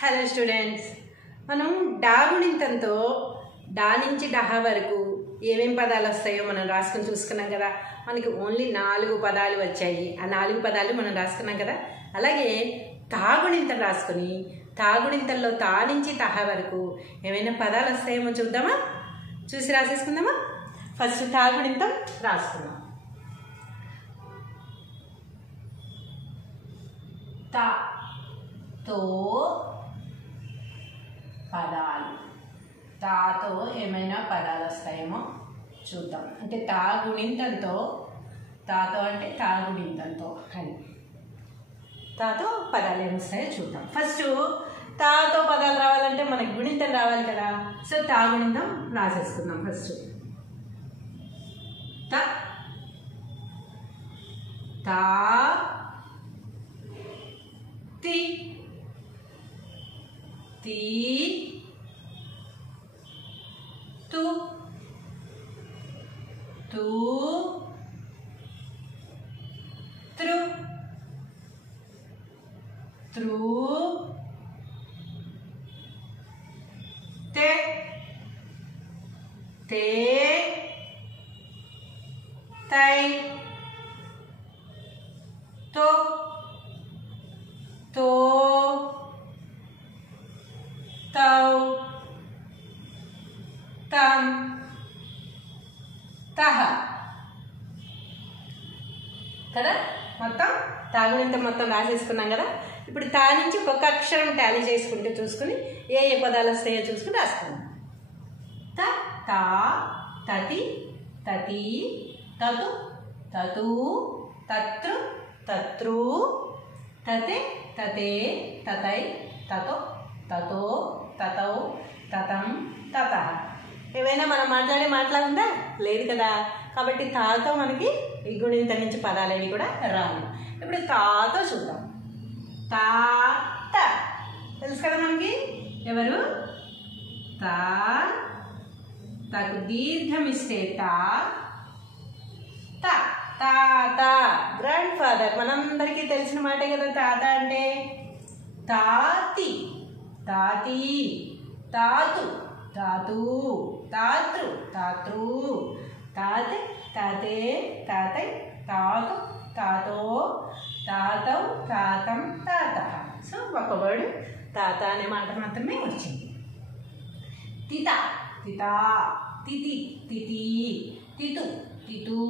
Hello students, మనం డా గుణింతంతో డా నుంచి డహ వరకు ఏమేం పదాలు వస్తాయో మనం రాసుకొని చూసుకున్నాం కదా. మనకి ఓన్లీ 4 పదాలు వచ్చాయి. ఆ 4 పదాలు మనం రాసుకున్నాం కదా. అలాగే తా గుణింతం రాసుకొని తా గుణింతంలో తా నుంచి తహ వరకు ఏమైనా పదాలు వస్తాయేమో చూద్దామా, చూసి రాసేసుకుందామా. ఫస్ట్ తా గుణింతం రాసుకుందాం. తా తో పదాలు, తాతో ఏమైనా పదాలు వస్తాయేమో చూద్దాం. అంటే తా గుణింతంతో, తాతో అంటే తా గుణింతంతో అని తాతో పదాలు ఏమొస్తాయో చూద్దాం. ఫస్ట్ తాతో పదాలు రావాలంటే మనకి గుణింతం రావాలి కదా. సో తా గుణింతం రాసేసుకుందాం. ఫస్ట్ తా తా తి ती तु तू त्रु त्रु ते ते तै तो तो तौ तं తహ కదా. మొత్తం తా గుణింతం మొత్తం రాసేసుకున్నాం కదా. ఇప్పుడు తా నుంచి ఒక్కొక్క అక్షరం టాలీ చేసుకుంటూ చూసుకుని ఏ ఏ పదాలు వస్తాయో చూసుకుని రాసుకున్నాం. త తా తతి తతి తతు తతు తత్రు తత్రు తతే తతే తతై తతో తతో తతౌ తతం తతః. ఏవైనా మనం మాట్లాడుందా? లేదు కదా. కాబట్టి తాతో మనకి ఈ గుణింతం నుంచి పదాలు అవి కూడా రాను. ఇప్పుడు తాతో చూద్దాం. తా త తెలుసు కదా మనకి ఎవరు. తా తకు దీర్ఘం ఇస్తే తా త తాత, గ్రాండ్ ఫాదర్, మనందరికీ తెలిసిన మాటే కదా తాత అంటే. తాతి తాతి తాతు తాతు తాతృ తాతృ తాతే తాతే తాతై తాతు తాతో తాతౌ తాతం తాతః. సో ఒక వర్డ్ తాత అనే మాట మాత్రమే వచ్చింది. తిత తిత తితి తితి తితు తితు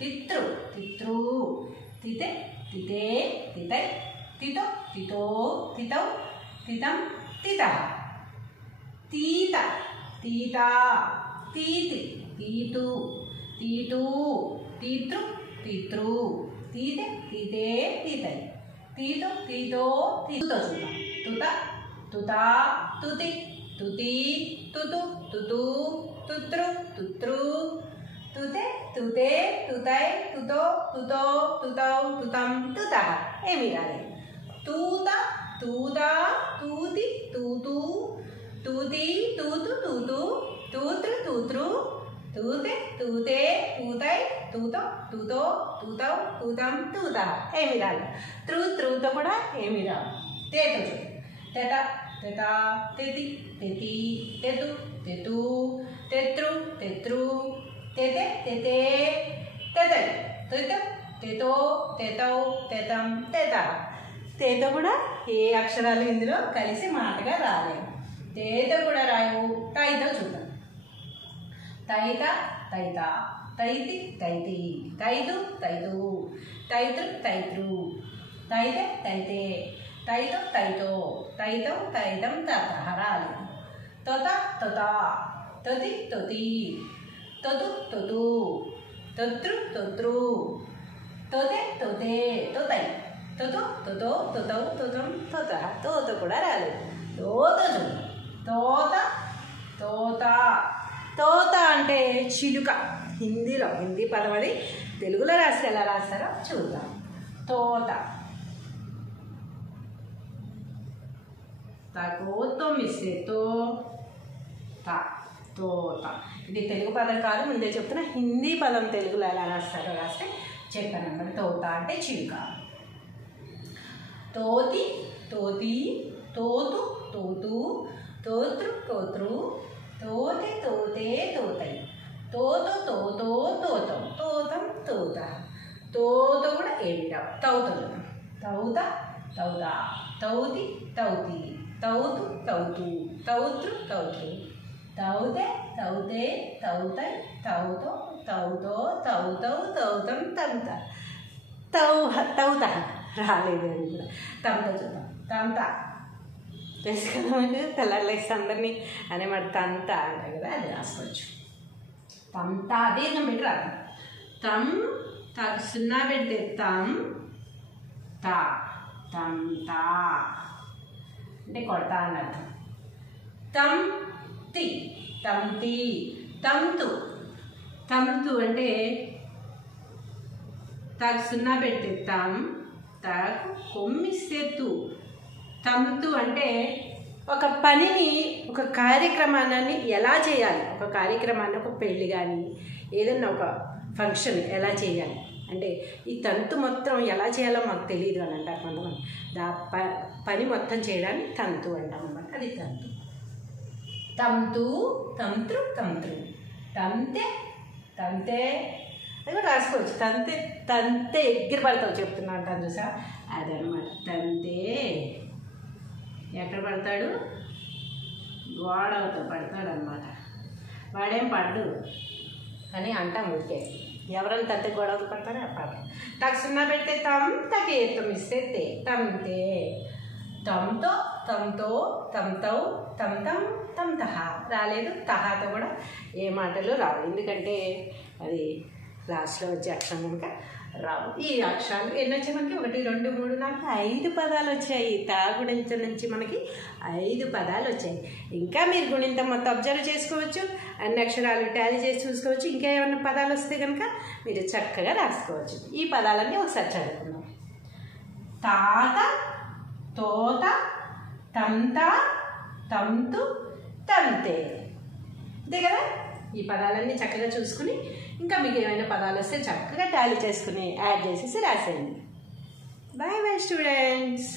తిత్రు తిత్రు తితే తితే తితై తితో తితో తితౌ తితం తితః. తీత తీత తీతి తీతు తీతు తీతృ తీతృ తీతే తీతే తీతై తీతో తీతో తీతో చూద్దాం. తుత తుత తుతి తుతి తుతు తుతు తుత్రు తుత్రు తుతే తుతే తుతై తుతో తుతో తుతౌ తుతం తుతః. ఏమి రాలేదు. తూత తూత తూతి తూతు తూతి తూతు తూతు తూత్రు తూత్రు తూతే తూతే తూతై తూతో తూతో తూతౌ తూతం తూతః. ఏమి రాదు. త్రూతో కూడా ఏమి రాదు. తేతో చూడు. తెత తెత తెతి తెతి తెతు తెతు తెత్రు తెత్రు తెతే తెతే తెతై తెత తెతో తెతౌ తెతం తెతః. తేతో కూడా ఏ అక్షరాలు ఇందులో కలిసి మాటగా రాలేవు. తేతో కూడా రాయవు. తైతో చూద్దాం. తైత తైత తైతి తైతి తైతు తైతు తైతృ తైతృ తైతే తైతే తైతో తైతో తైతౌ తైతం తతః రాలేదు. తొత తొత తొతి తొతి తొతు తొతు తొత్రు తొత్రు తొతే తొతే తొతై తొతో తొతో తొతౌ తొతం తొతః. తోతో కూడా రాలేదు. తోతో చూడు. తోత తోత తోత అంటే చిలుక. హిందీలో హిందీ పదం అది. తెలుగులో రాస్తే ఎలా రాస్తారో చూద్దాం. తోత తోతో మిస్తే తో త తోత. ఇది తెలుగు పదం కాదు, ముందే చెప్తున్నా. హిందీ పదం తెలుగులో ఎలా రాస్తారో రాస్తే చెప్పాను అన్నమాట. తోత అంటే చిలుక. తోతి తోతి తోతు తౌతి తౌతి, తౌతు తౌతు, తౌతృ తౌతృ, తౌతే తౌతే, తౌతై తౌతో, తౌతో తౌతౌ, తౌతం తంత, తౌత రాలేదు అని కూడా తంత చూద్దాం. తంత తెలుసు కదా మనకు, తెల్లారులేసి అందరినీ అనేమాట తంత అంటారు కదా, అది రాసుకోవచ్చు. తంత దీర్ఘం పెట్టి రాదు. తం తాకు సున్నా పెడితే తం తా, తం తా అంటే కొడతా అని అర్థం. తం తి, తంతి, తంతు, తంతు అంటే తాకు సున్నా పెడితే తం, తాకు కొమ్మిస్తే తు. తంతు అంటే ఒక పనిని, ఒక కార్యక్రమాన్ని ఎలా చేయాలి, ఒక కార్యక్రమాన్ని, ఒక పెళ్ళి కానీ ఏదన్నా ఒక ఫంక్షన్ ఎలా చేయాలి అంటే ఈ తంతు మొత్తం ఎలా చేయాలో మాకు తెలియదు అని అంటారు కొంతమంది. పని మొత్తం చేయడాన్ని తంతు అంటాం అన్నమాట. అది తంతు. తంతు, తంత్రు, తంత్రు, తంతే, తంతే అది కూడా రాసుకోవచ్చు. తంతే, తంతే ఎగిరి పడతావు చెప్తున్నా అంటాను చూసా, అదనమాట. తంతే ఎక్కడ పడతాడు, గోడవతో పడతాడు అనమాట. వాడేం పడ్డు అని అంటాం ఊరికే. ఎవరైనా తంతే గొడవతో పడతారో పడరు. తకు సున్నా పెడితే తం, తకే తొమ్మిస్తే తే, తంతే, తంతో, తంతో, తంతౌ, తంతం, తంతహ రాలేదు. తహాతో కూడా ఏ మాటలు రావు, ఎందుకంటే అది లాస్ట్లో వచ్చే అక్షరం కనుక రావు. ఈ అక్షరాలు ఎన్ని వచ్చాయి మనకి? 1 2 3 4 5 పదాలు వచ్చాయి. తా గుణించ నుంచి మనకి 5 పదాలు వచ్చాయి. ఇంకా మీరు గుణింతం మొత్తం అబ్జర్వ్ చేసుకోవచ్చు, అన్ని అక్షరాలు టాలీ చేసి చూసుకోవచ్చు. ఇంకా ఏమైనా పదాలు వస్తే కనుక మీరు చక్కగా రాసుకోవచ్చు. ఈ పదాలన్నీ ఒకసారి చదువుకుందాం. తాత, తోత, తంత, తంతు, తంతే. అంతే కదా? ఈ పదాలన్నీ చక్కగా చూసుకుని ఇంకా మీకు ఏమైనా పదాలు వస్తే చక్కగా టాలీ చేసుకుని యాడ్ చేసేసి రాసేయండి. Bye bye students.